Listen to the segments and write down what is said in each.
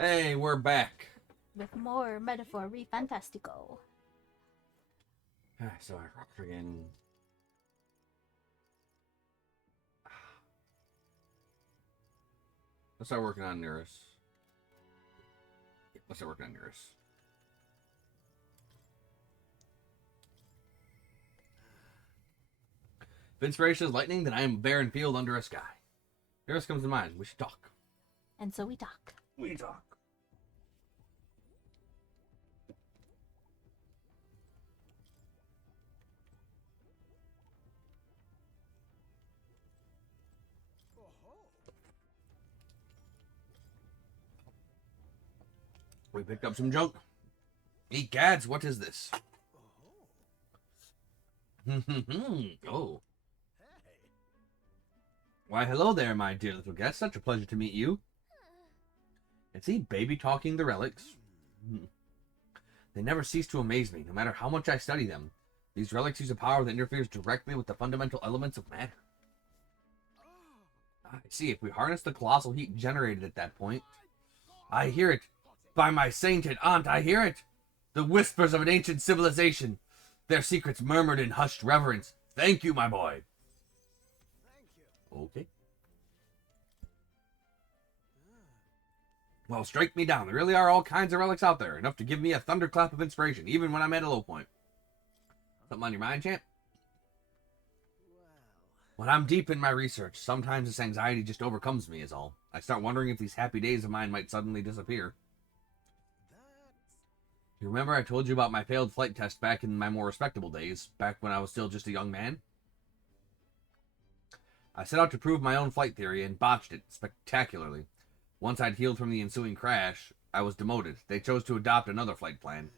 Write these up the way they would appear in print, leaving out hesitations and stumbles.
Hey, we're back. With more Metaphor Re Fantastico. So I friggin' let's start working on Neurus. Let's start working on Neurus. If inspiration is lightning, then I am a barren field under a sky. Neurus comes to mind. We should talk. And so we talk. We talk. We picked up some junk. Egads, what is this? Oh. Why, hello there, my dear little guest. Such a pleasure to meet you. Is he baby talking the relics? They never cease to amaze me, no matter how much I study them. These relics use a power that interferes directly with the fundamental elements of matter. I see, if we harness the colossal heat generated at that point... I hear it! By my sainted aunt, I hear it! The whispers of an ancient civilization! Their secrets murmured in hushed reverence. Thank you, my boy! Okay. Well, strike me down. There really are all kinds of relics out there, enough to give me a thunderclap of inspiration, even when I'm at a low point. Something on your mind, champ? When I'm deep in my research, sometimes this anxiety just overcomes me is all. I start wondering if these happy days of mine might suddenly disappear. You remember I told you about my failed flight test back in my more respectable days, back when I was still just a young man? I set out to prove my own flight theory and botched it spectacularly. Once I'd healed from the ensuing crash, I was demoted. They chose to adopt another flight plan.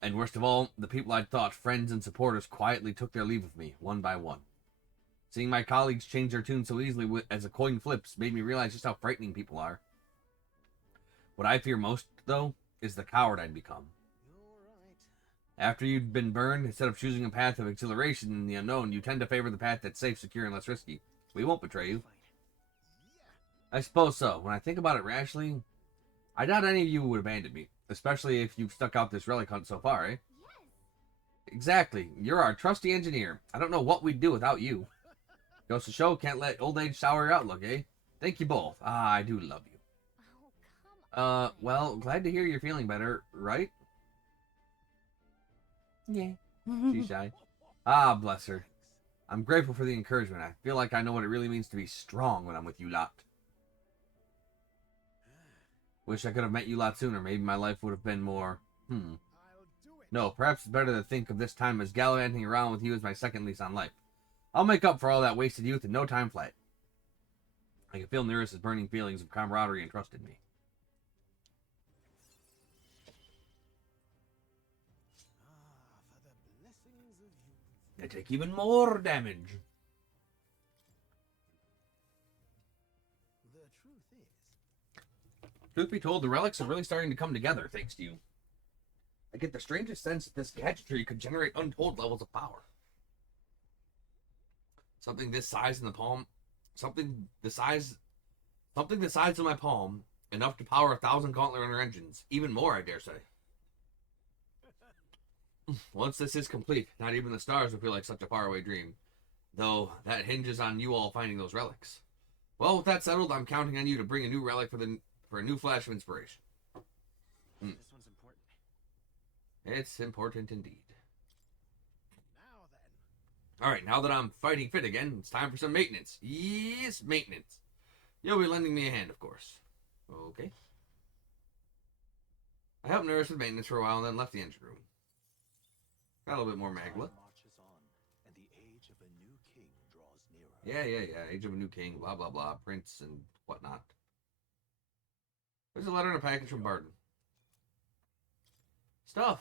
And worst of all, the people I'd thought friends and supporters quietly took their leave of me, one by one. Seeing my colleagues change their tune so easily as a coin flips made me realize just how frightening people are. What I fear most, though, is the coward I'd become. After you've been burned, instead of choosing a path of exhilaration in the unknown, you tend to favor the path that's safe, secure, and less risky. We won't betray you. I suppose so. When I think about it rationally, I doubt any of you would abandon me, especially if you've stuck out this relic hunt so far, eh? Exactly. You're our trusty engineer. I don't know what we'd do without you. Goes to show, can't let old age sour your outlook, eh? Thank you both. Ah, I do love you. Well, glad to hear you're feeling better, right? Yeah. She's shy. Ah, bless her. I'm grateful for the encouragement. I feel like I know what it really means to be strong when I'm with you lot. Wish I could have met you a lot sooner. Maybe my life would have been more... No, perhaps it's better to think of this time as gallivanting around with you as my second lease on life. I'll make up for all that wasted youth in no time flat. I can feel Neurus' burning feelings of camaraderie and trust in me. They take even more damage. Truth be told, the relics are really starting to come together, thanks to you. I get the strangest sense that this gadgetry could generate untold levels of power. Something this size in the palm, something the size of my palm, enough to power 1,000 gauntlet runner engines. Even more, I dare say. Once this is complete, not even the stars will feel like such a faraway dream. Though, that hinges on you all finding those relics. Well, with that settled, I'm counting on you to bring a new relic for a new flash of inspiration. This one's important. It's important indeed. Now then. Alright, now that I'm fighting fit again, it's time for some maintenance. Yes, maintenance. You'll be lending me a hand, of course. Okay. I helped Neurus with maintenance for a while and then left the engine room. Got a little bit more magla. Marches on, and the age of a new king draws nearer. Yeah. Age of a new king, blah, blah, blah. Prince and whatnot. There's a letter and a package from Barton. Stuff.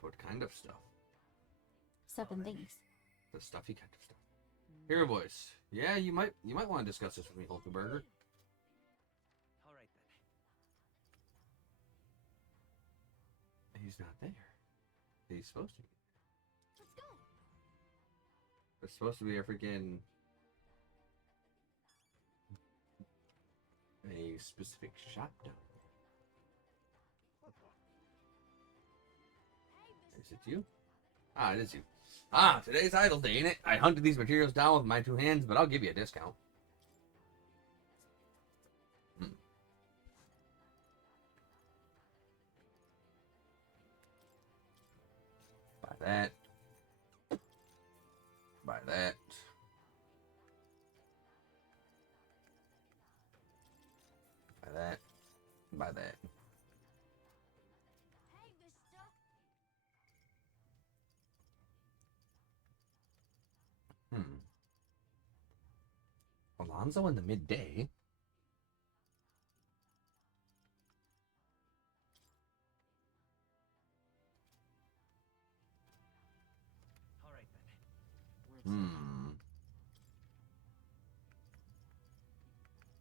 What kind of stuff? 7 things. The stuffy kind of stuff. Here, boys. Yeah, you might want to discuss this with me, Hulkenberger. All right then. He's not there. He's supposed to be. Let's go. It's supposed to be a freaking specific shot done. Is it you? Ah, it is you. Ah, today's idle day, ain't it? I hunted these materials down with my 2 hands, but I'll give you a discount. Buy that. Buy that. Buy that. Buy that. Alonzo in the midday? All right then.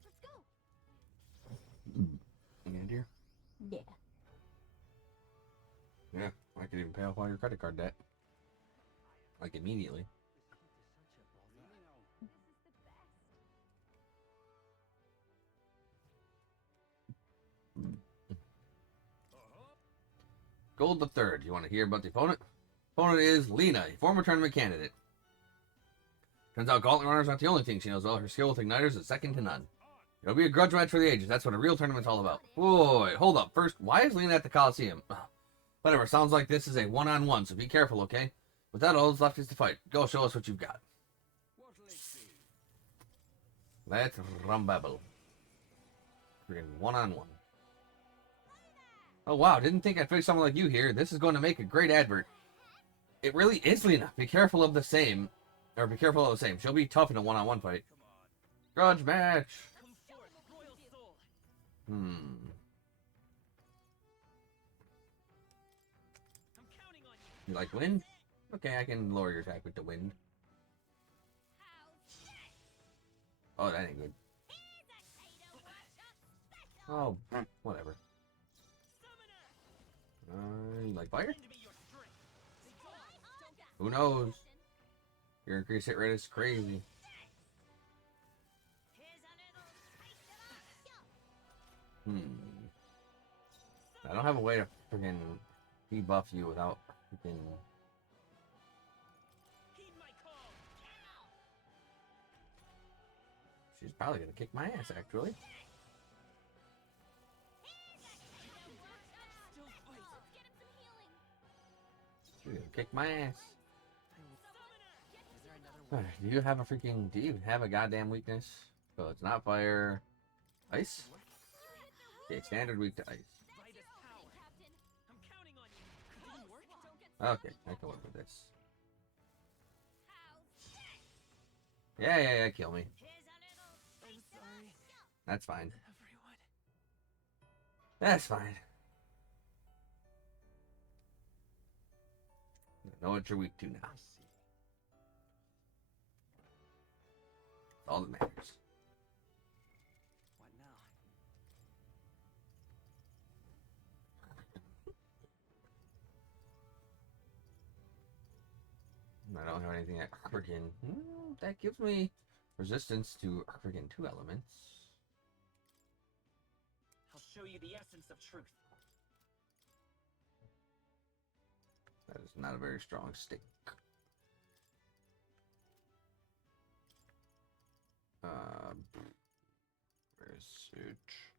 Let's go. You get here? Yeah. Yeah, I could even pay off all your credit card debt. Like immediately. Gold the third. You want to hear about the opponent? Opponent is Lena, a former tournament candidate. Turns out Gauntlet Runner's not the only thing she knows well. Her skill with igniters is second to none. It'll be a grudge match for the ages. That's what a real tournament's all about. Whoa, wait, hold up. First, why is Lena at the Coliseum? Whatever, sounds like this is a one-on-one, so be careful, okay? With that, all that's left is to fight. Go show us what you've got. Let's rumbabble. Freaking one-on-one. Oh, wow, didn't think I'd face someone like you here. This is going to make a great advert. It really is, Lena. Be careful of the same. Or be careful of the same. She'll be tough in a one-on-one fight. Grudge match. You like wind? Okay, I can lower your attack with the wind. Oh, that ain't good. Oh, whatever. You like fire? Who knows? Your increased hit rate is crazy. I don't have a way to freaking debuff you without freaking. She's probably gonna kick my ass, actually. She's gonna kick my ass. Do you have a freaking? Do you even have a goddamn weakness? So it's not fire. Ice? Okay, standard weak to ice. Okay, I can work with this. Yeah, kill me. That's fine. That's fine. I know what you're weak to now. All that matters. What now? I don't have anything that freaking. That gives me resistance to freaking 2 elements. I'll show you the essence of truth. That is not a very strong stick. Research.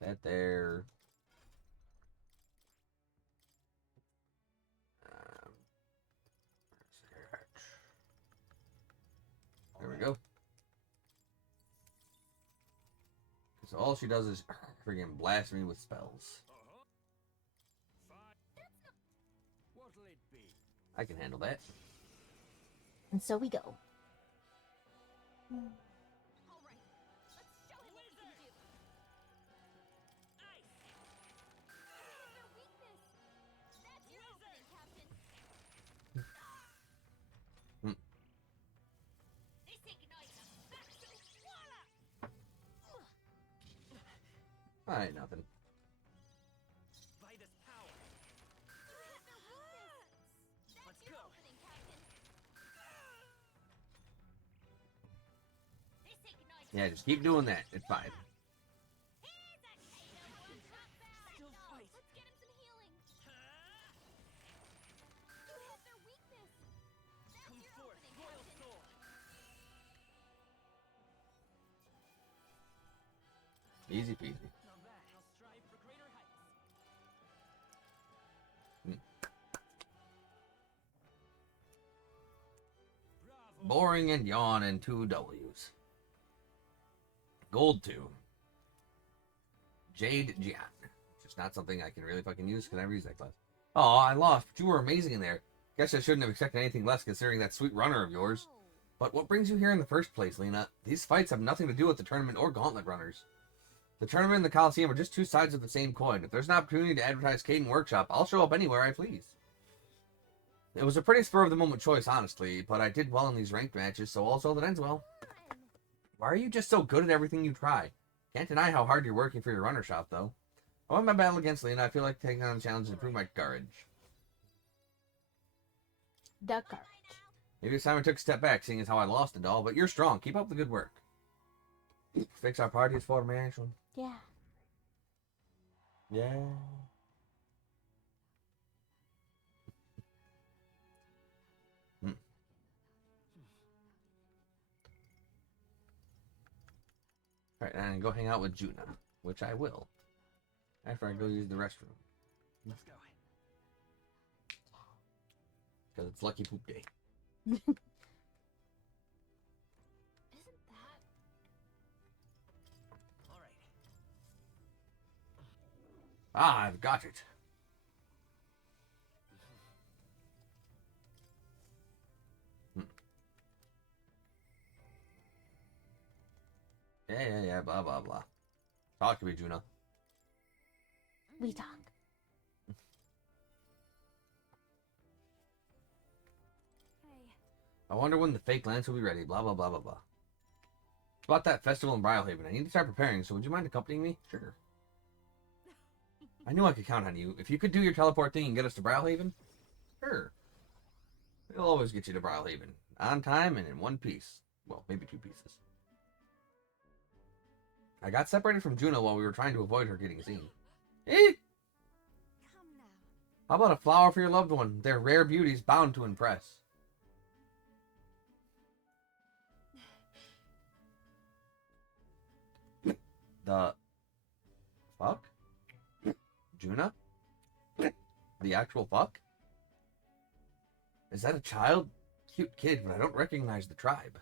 That there. Research. There we go. So all she does is freaking blast me with spells. What'll it be? I can handle that. And so we go. Alright, nothing. By this power. Let's go. Yeah, just keep doing that. It's fine. Easy peasy. Boring and yawn and 2 W's. Gold 2. Jade Gian. Just not something I can really fucking use because I never use that class. Oh, I lost, but you were amazing in there. Guess I shouldn't have expected anything less considering that sweet runner of yours. But what brings you here in the first place, Lena? These fights have nothing to do with the tournament or gauntlet runners. The tournament and the Coliseum are just 2 sides of the same coin. If there's an opportunity to advertise Caden Workshop, I'll show up anywhere I please. It was a pretty spur-of-the-moment choice, honestly, but I did well in these ranked matches, so all's well that ends well. Why are you just so good at everything you try? Can't deny how hard you're working for your runner shop, though. I won my battle against Lena. I feel like taking on the challenge to improve my courage. The courage. Maybe it's time I took a step back, seeing as how I lost it all, but you're strong. Keep up the good work. Fix our party's formation. Yeah. Yeah. Alright, and go hang out with Juna, which I will. After I go use the restroom. Let's go. Because it's Lucky Poop Day. Isn't that... Alright. Ah, I've got it. Yeah, blah, blah, blah. Talk to me, Juna. We talk. I wonder when the fake lance will be ready, blah, blah, blah, blah, blah. It's about that festival in Brylehaven. I need to start preparing, so would you mind accompanying me? Sure. I knew I could count on you. If you could do your teleport thing and get us to Brylehaven? Sure. We'll always get you to Brylehaven. On time and in one piece. Well, maybe 2 pieces. I got separated from Juna while we were trying to avoid her getting seen. Eh? Come now. How about a flower for your loved one? They're rare beauties bound to impress. The fuck? Juna? The actual fuck? Is that a child? Cute kid, but I don't recognize the tribe.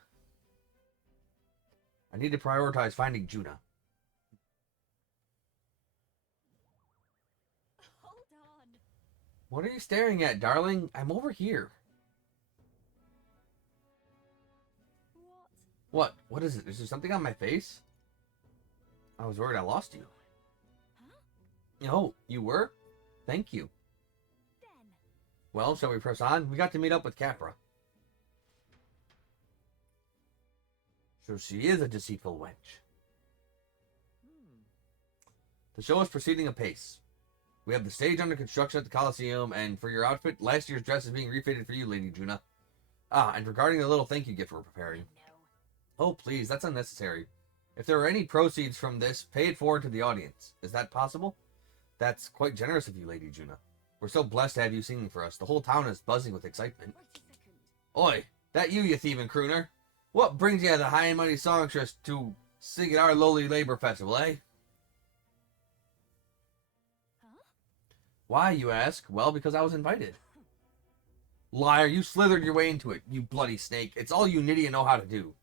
I need to prioritize finding Juna. Hold on. What are you staring at, darling? I'm over here. What? What is it? Is there something on my face? I was worried I lost you. Huh? Oh, you were? Thank you. Then. Well, shall we press on? We got to meet up with Capra. So she is a deceitful wench. The show is proceeding apace. We have the stage under construction at the Coliseum, and for your outfit, last year's dress is being refitted for you, Lady Juna. Ah, and regarding the little thank you gift we're preparing. No. Oh, please, that's unnecessary. If there are any proceeds from this, pay it forward to the audience. Is that possible? That's quite generous of you, Lady Juna. We're so blessed to have you singing for us. The whole town is buzzing with excitement. Wait a second. Oi, that you thieving crooner? What brings you the high and mighty songstress to sing at our lowly labor festival, eh? Huh? Why, you ask? Well, because I was invited. Liar, you slithered your way into it, you bloody snake. It's all you Nydia know how to do.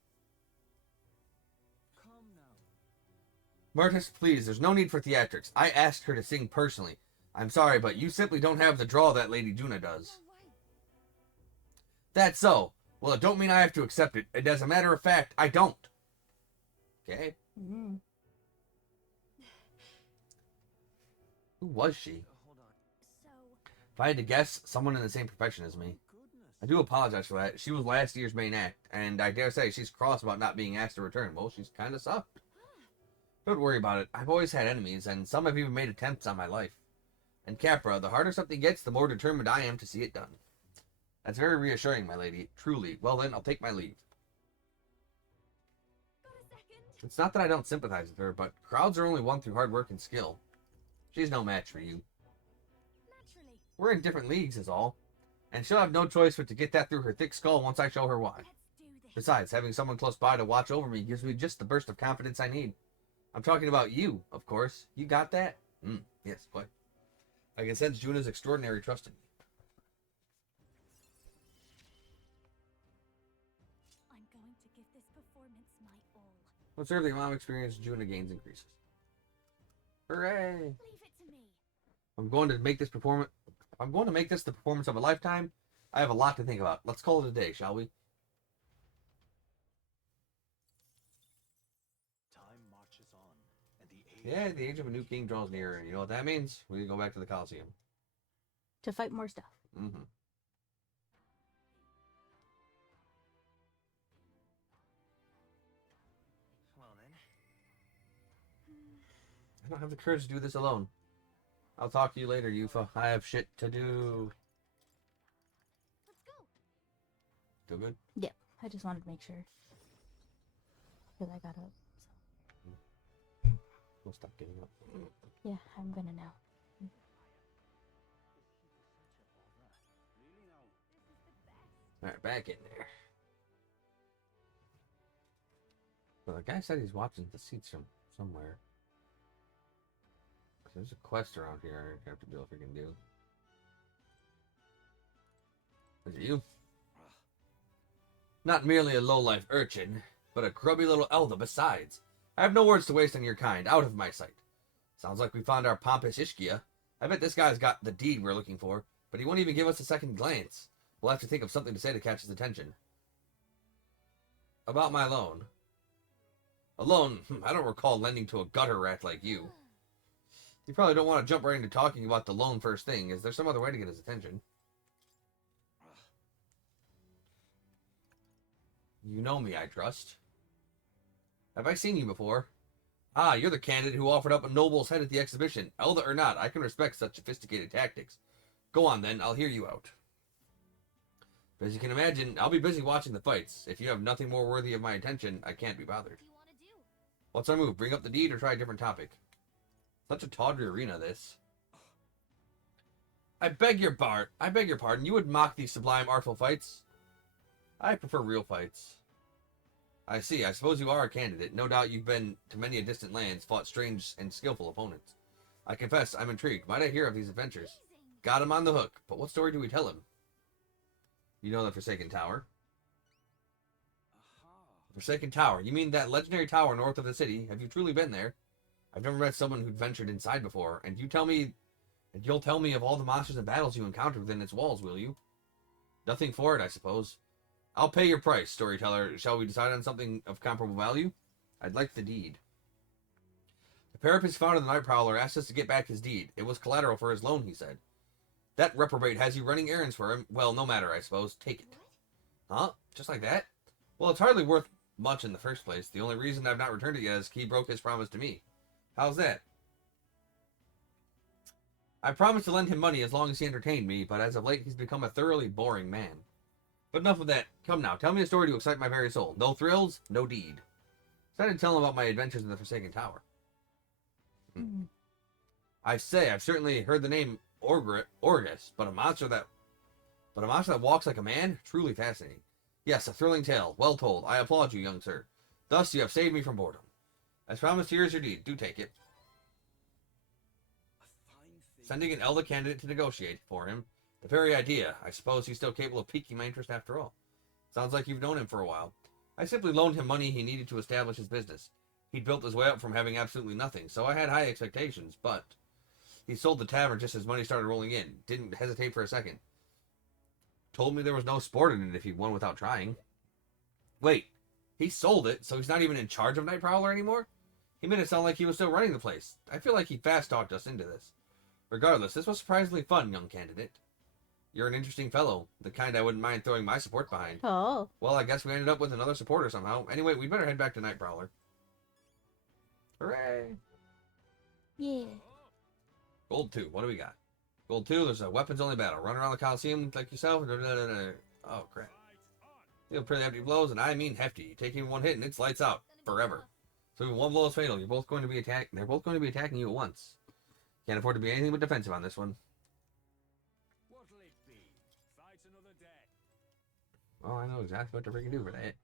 Come now. Myrtis, please, there's no need for theatrics. I asked her to sing personally. I'm sorry, but you simply don't have the draw that Lady Juna does. No way. That's so. Well, it don't mean I have to accept it. And as a matter of fact, I don't. Okay? Mm-hmm. Who was she? Hold on. So, If I had to guess, someone in the same profession as me. Goodness. I do apologize for that. She was last year's main act, and I dare say she's cross about not being asked to return. Well, she's kind of sucked. Don't worry about it. I've always had enemies, and some have even made attempts on my life. And Capra, the harder something gets, the more determined I am to see it done. That's very reassuring, my lady. Truly. Well then, I'll take my leave. got a second? It's not that I don't sympathize with her, but crowds are only won through hard work and skill. She's no match for you. Naturally. We're in different leagues is all. And she'll have no choice but to get that through her thick skull once I show her why. Let's do this. Besides, having someone close by to watch over me gives me just the burst of confidence I need. I'm talking about you, of course. You got that? Yes, quite. I can sense Juna's extraordinary trust in me. I'm going to give this performance my all. What's everything mom experience, Juna gains increases. Hooray! Leave it to me. I'm going to make this the performance of a lifetime. I have a lot to think about. Let's call it a day, shall we? Time marches on, and The age of a new king draws nearer, and you know what that means? We go back to the Colosseum. To fight more stuff. Mm-hmm. Well then. I don't have the courage to do this alone. I'll talk to you later, Yufa. I have shit to do. Let's go. Feel good? Yep. I just wanted to make sure. Because I got up. So. We'll stop getting up. Yeah, I'm gonna now. Alright, back in there. Well, the guy said he's watching the seats from somewhere. There's a quest around here I have to do if we can do. Is it you? Not merely a low-life urchin, but a grubby little elder besides. I have no words to waste on your kind. Out of my sight. Sounds like we found our pompous Ishkia. I bet this guy's got the deed we're looking for, but he won't even give us a second glance. We'll have to think of something to say to catch his attention. About my loan. A loan? I don't recall lending to a gutter rat like you. You probably don't want to jump right into talking about the loan first thing. Is there some other way to get his attention? You know me, I trust. Have I seen you before? Ah, you're the candidate who offered up a noble's head at the exhibition. Elder or not, I can respect such sophisticated tactics. Go on then, I'll hear you out. But as you can imagine, I'll be busy watching the fights. If you have nothing more worthy of my attention, I can't be bothered. What do you want to do? What's our move? Bring up the deed or try a different topic? Such a tawdry arena, this. I beg your pardon. You would mock these sublime artful fights? I prefer real fights. I see. I suppose you are a candidate. No doubt you've been to many a distant lands, fought strange and skillful opponents. I confess, I'm intrigued. Might I hear of these adventures? Amazing. Got him on the hook. But what story do we tell him? You know the Forsaken Tower? The Forsaken Tower. You mean that legendary tower north of the city? Have you truly been there? I've never met someone who'd ventured inside before, and you'll tell me of all the monsters and battles you encountered within its walls, will you? Nothing for it, I suppose. I'll pay your price, storyteller. Shall we decide on something of comparable value? I'd like the deed. The parapet's founder, the Night Prowler, asked us to get back his deed. It was collateral for his loan, he said. That reprobate has you running errands for him. Well, no matter, I suppose. Take it. Huh? Just like that? Well, it's hardly worth much in the first place. The only reason I've not returned it yet is he broke his promise to me. How's that? I promised to lend him money as long as he entertained me, but as of late he's become a thoroughly boring man. But enough of that. Come now, tell me a story to excite my very soul. No thrills, no deed. Decided to tell him about my adventures in the Forsaken Tower. I say, I've certainly heard the name Orgus, but a monster that walks like a man? Truly fascinating. Yes, a thrilling tale. Well told. I applaud you, young sir. Thus you have saved me from boredom. As promised, here is your deed. Do take it. Sending an elder candidate to negotiate for him. The very idea. I suppose he's still capable of piquing my interest after all. Sounds like you've known him for a while. I simply loaned him money he needed to establish his business. He'd built his way up from having absolutely nothing, so I had high expectations, but he sold the tavern just as money started rolling in. Didn't hesitate for a second. Told me there was no sport in it if he won without trying. Wait, he sold it, so he's not even in charge of Night Prowler anymore? He made it sound like he was still running the place. I feel like he fast-talked us into this. Regardless, this was surprisingly fun, young candidate. You're an interesting fellow, the kind I wouldn't mind throwing my support behind. Oh. Well, I guess we ended up with another supporter somehow. Anyway, we'd better head back to Night Prowler. Hooray! Yeah. Gold 2, what do we got? Gold 2, there's a weapons-only battle. Run around the Coliseum like yourself. Oh, crap. Deal pretty hefty blows, and I mean hefty. You take even one hit, and it's lights out. Forever. So even one blow is fatal. They're both going to be attacking you at once. Can't afford to be anything but defensive on this one. What'll it be? Fight another day. Oh, I know exactly what to freaking do for that.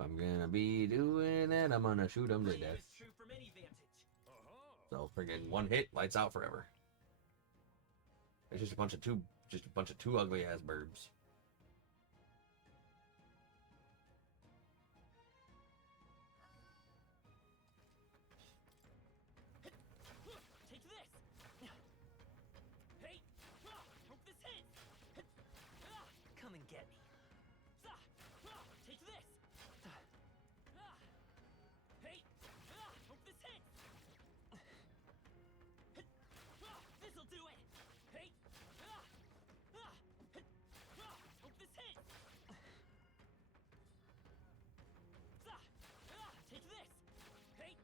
I'm gonna be doing it. I'm gonna shoot him to My aim death. is true from any vantage. So friggin' one hit, lights out forever. It's just a bunch of two ugly ass burbs. Take this. Hey, hope this hits. Come and get me. Take this. Hey, hope this hits. This'll do it. Hey, hope this hits. Take this. Hey,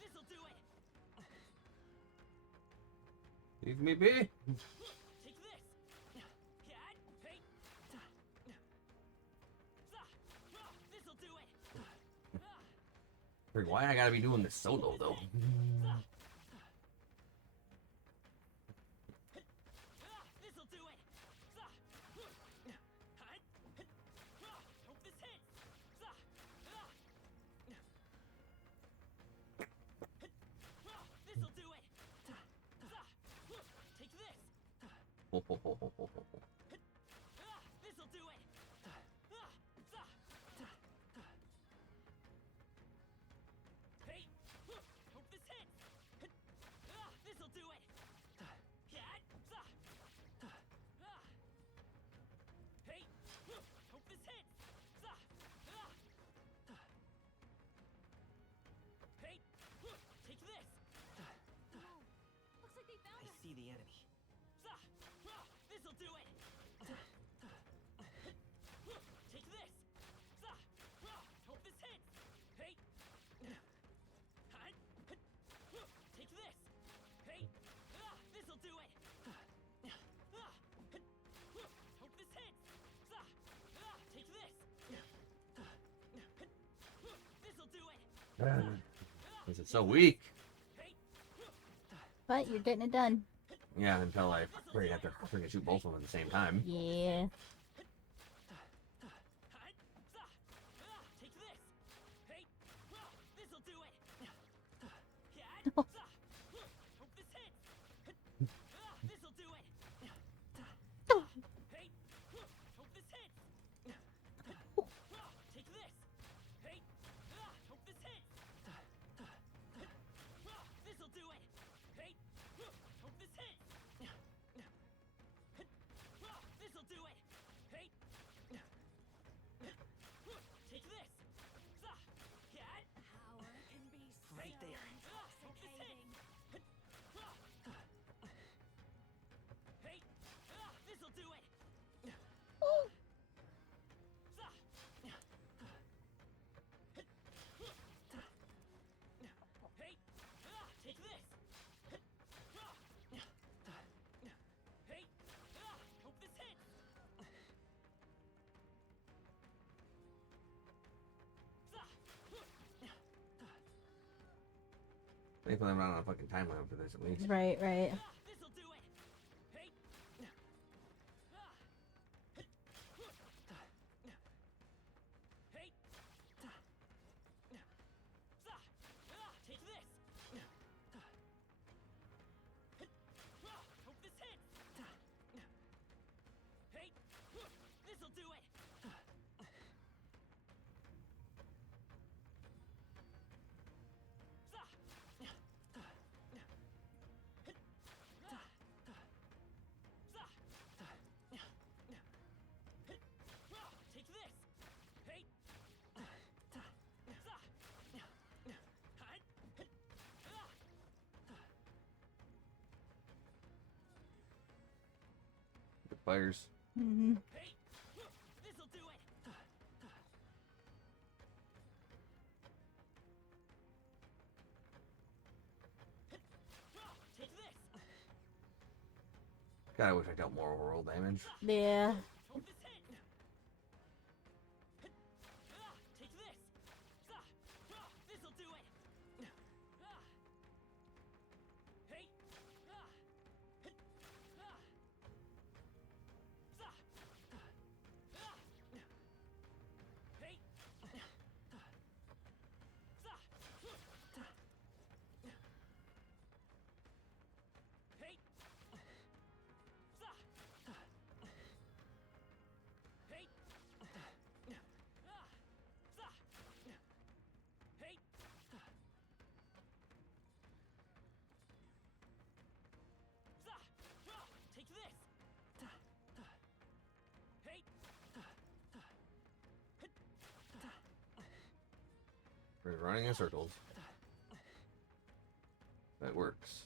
this'll do it. Leave me be. Take this. Cat. Hey. This'll do it. Frig, why I gotta be doing this solo though? This'll do it. Hope this hits. This'll do it. Take this. This'll do it. Hey, hope this hits. This'll do it. Cat. Hey, hope this hits. Hey, take this. Looks like they found I us. see the enemy. This'll do it. Take this. Hope this hits. Hey. Take this. Hey. This'll do it. Hope this hits. Take this. This'll do it. This is so weak. Hey. But you're getting it done. Yeah, until I freaking have to freaking shoot both of them at the same time. Yeah. Take this. Hey. This'll do it. Cat. Oh. Hope this hits. This'll do it. Hey. Hope this hits. Take this. Hey. Hope this hits. This'll do it. Hey. Hope this hits. This'll do it. Hey. Take this. Cat. Power can be Right so there. intoxicating. Hey. This'll do it. Oh. Hey. Take this. Hey. Hope this hits. Thankfully, I'm not on a fucking time limit for this at least. Right, right. This'll do it. Hey. Hey. Take this. Hope this hits. Hey. This'll do it. Take this. Hey. It fires. Mm-hmm. Hey. This'll do it. Take this. God, I wish I dealt more overall damage. Yeah. Hope this hits. Take this. This'll do it. Hey. Hey. We're running in circles. That works.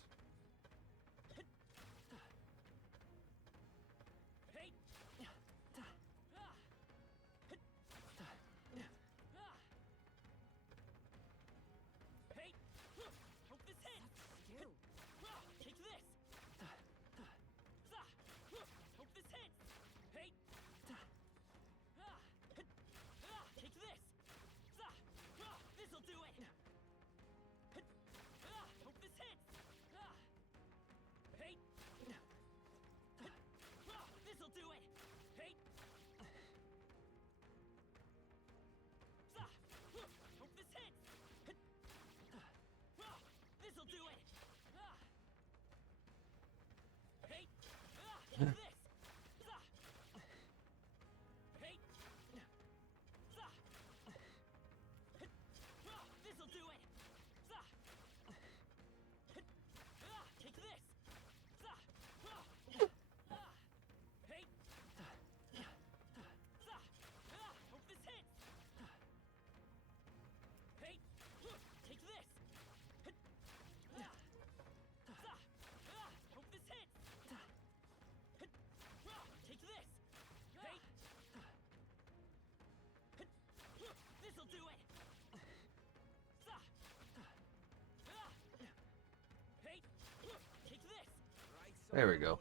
There we go.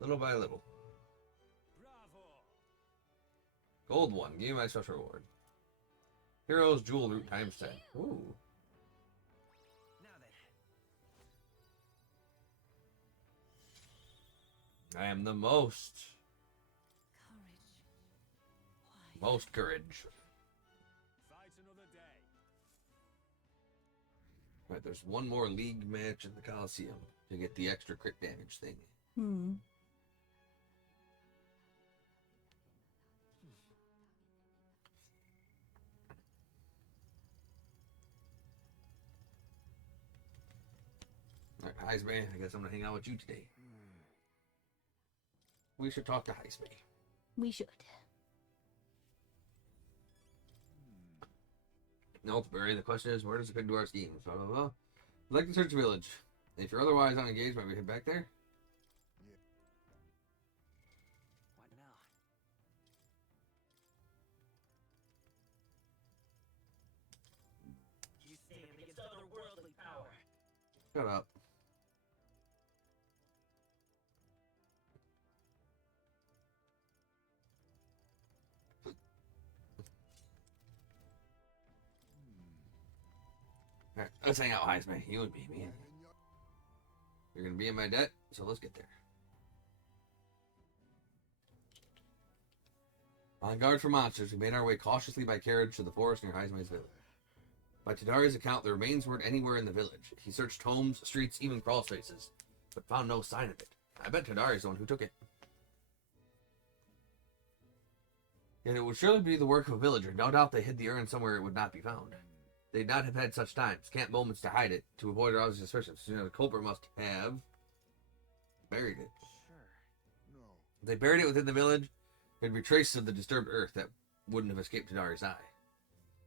Little by little. Gold 1. Give me my special reward. Heroes Jewel Root times 10. Ooh. Now then. I am the most. Courage. Most courage. Fight another day. Right, there's one more league match in the Coliseum to get the extra crit damage thing. Alright, Heisman, I guess I'm gonna hang out with you today. We should talk to Heisman. We should. Nelsbury, the question is, where does it fit into our schemes? Blah, blah, blah. I'd like to search the village. If you're otherwise unengaged, might we head back there? What now? You stand against otherworldly power. Shut up. Alright, let's hang out, Heisman. You and me, man. You're gonna be in my debt, so let's get there. On guard for monsters, we made our way cautiously by carriage to the forest near Heisman's village. By Tadari's account, the remains weren't anywhere in the village. He searched homes, streets, even crawl spaces, but found no sign of it. I bet Tadari's the one who took it. Yet it would surely be the work of a villager. No doubt they hid the urn somewhere it would not be found. They'd not have had such times, scant moments to hide it, to avoid arousing suspicion. So, the culprit must have buried it. Sure. If they buried it within the village, there'd be traces of the disturbed earth that wouldn't have escaped Tadari's eye.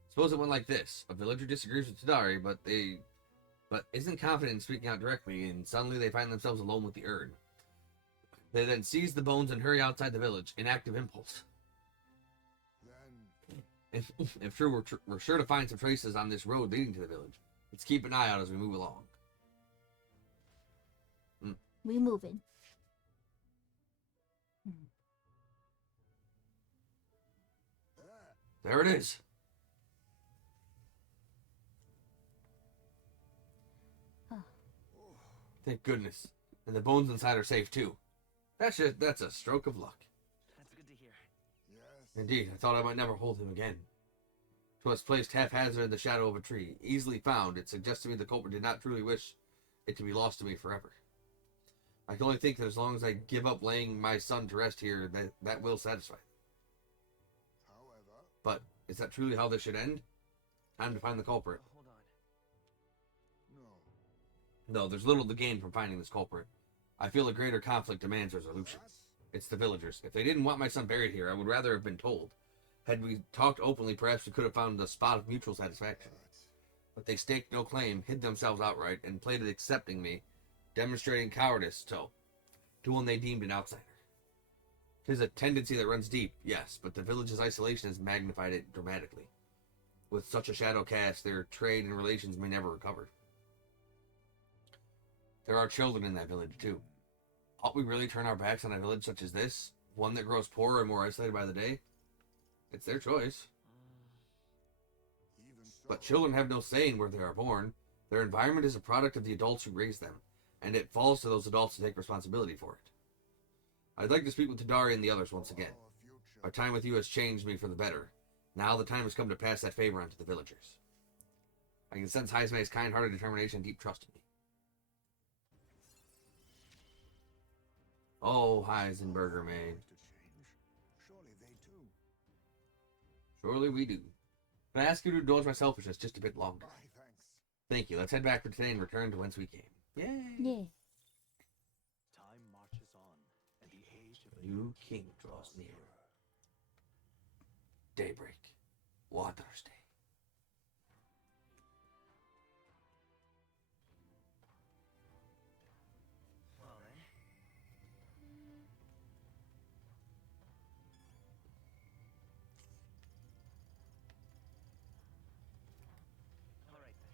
Suppose it went like this. A villager disagrees with Tadari, but isn't confident in speaking out directly, and suddenly they find themselves alone with the urn. They then seize the bones and hurry outside the village, in active impulse. If true, we're sure to find some traces on this road leading to the village. Let's keep an eye out as we move along. We moving. There it is. Huh. Thank goodness. And the bones inside are safe too. That's a stroke of luck. That's good to hear. Indeed, I thought I might never hold him again. 'Twas placed haphazard in the shadow of a tree, easily found. It suggests to me the culprit did not truly wish it to be lost to me forever. I can only think that as long as I give up laying my son to rest here, that will satisfy them. But is that truly how this should end? Time to find the culprit. Hold on. No, there's little to gain from finding this culprit. I feel a greater conflict demands resolution. It's the villagers. If they didn't want my son buried here, I would rather have been told. Had we talked openly, perhaps we could have found a spot of mutual satisfaction. But they staked no claim, hid themselves outright, and played at accepting me, demonstrating cowardice to one they deemed an outsider. 'Tis a tendency that runs deep, yes, but the village's isolation has magnified it dramatically. With such a shadow cast, their trade and relations may never recover. There are children in that village, too. Ought we really turn our backs on a village such as this? One that grows poorer and more isolated by the day? It's their choice. But children have no say in where they are born. Their environment is a product of the adults who raise them, and it falls to those adults to take responsibility for it. I'd like to speak with Tadari and the others once again. Our time with you has changed me for the better. Now the time has come to pass that favor on to the villagers. I can sense Heiseme's kind-hearted determination and deep trust in me. Oh, Heisenberger, man. Surely we do. Can I ask you to indulge my selfishness just a bit longer? Thank you. Let's head back for today and return to whence we came. Yay! Yeah. Time marches on, and the age of New king draws near. Daybreak. Water's Day. Well then. All right then.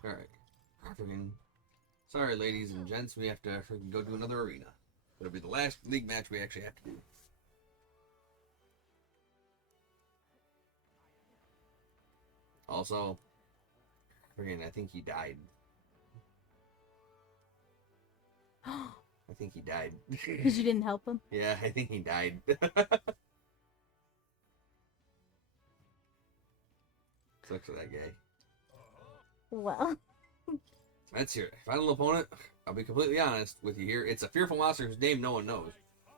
Where to? Alright. Sorry, ladies and gents, we have to freaking go do another arena. It'll be the last league match we actually have to do. Also, freaking, I think he died. I think he died. Because you didn't help him? Yeah, I think he died. Sucks for that guy. Well. That's your final opponent. I'll be completely honest with you here. It's a fearful monster whose name no one knows.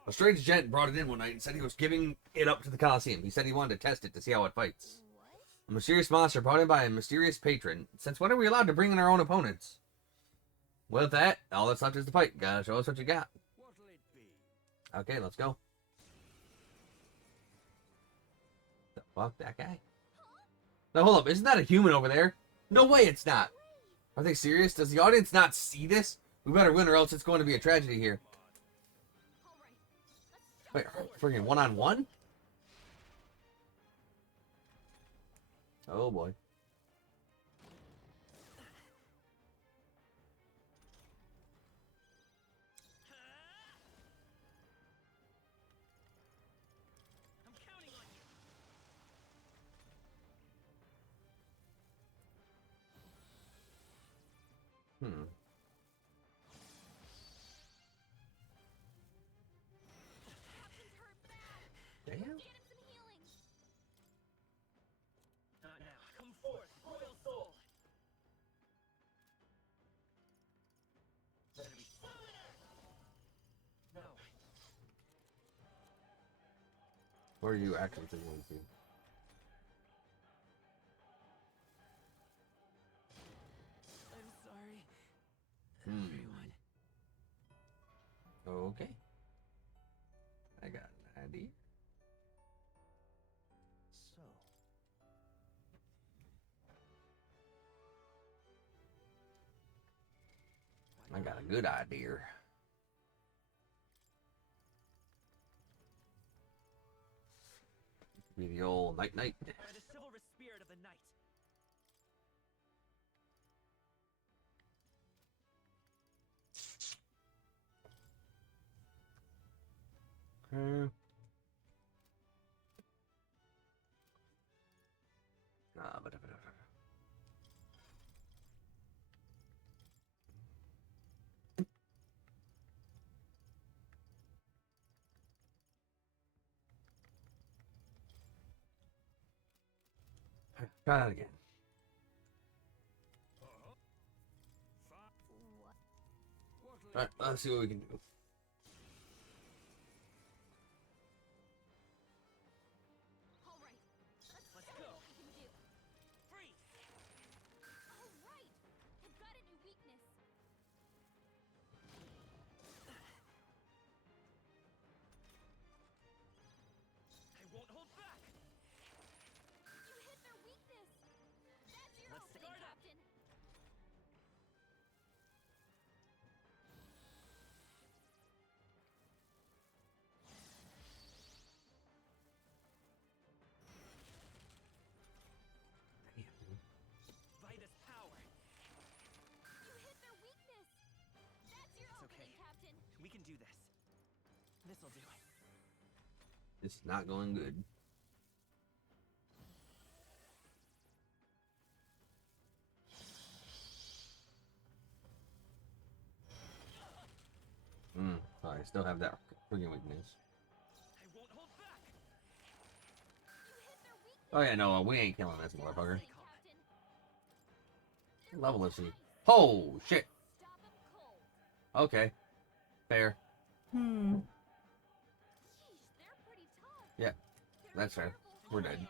A strange gent brought it in one night and said he was giving it up to the Colosseum. He said he wanted to test it to see how it fights. A mysterious monster brought in by a mysterious patron. Since when are we allowed to bring in our own opponents? With that, all that's left is the fight. Gotta show us what you got. what'll it be? Okay, let's go. The fuck, that guy? No, hold up. Isn't that a human over there? No way it's not. Are they serious? Does the audience not see this? We better win or else it's going to be a tragedy here. Wait, freaking one-on-one? Oh boy. I'm counting on you. Hmm. Damn. Get him some healing. Not now. Come forth, royal soul. Better be no. What are you actually thinking? I'm sorry. Hmm. Everyone. Okay. I got an idea. So, I got a good idea. Be the old night-night. By the chivalrous spirit of the night. Try that again. Alright, let's see what we can do. All right. Let's Let's show go. what we can do. Freeze. All right. I've got a new weakness. This'll do. It's not going good. Sorry, I still have that freaking weakness. I won't hold back. Oh yeah, no, we ain't killing this motherfucker. Level is he? Oh shit. Okay, fair. Yeah, that's fair. We're dead.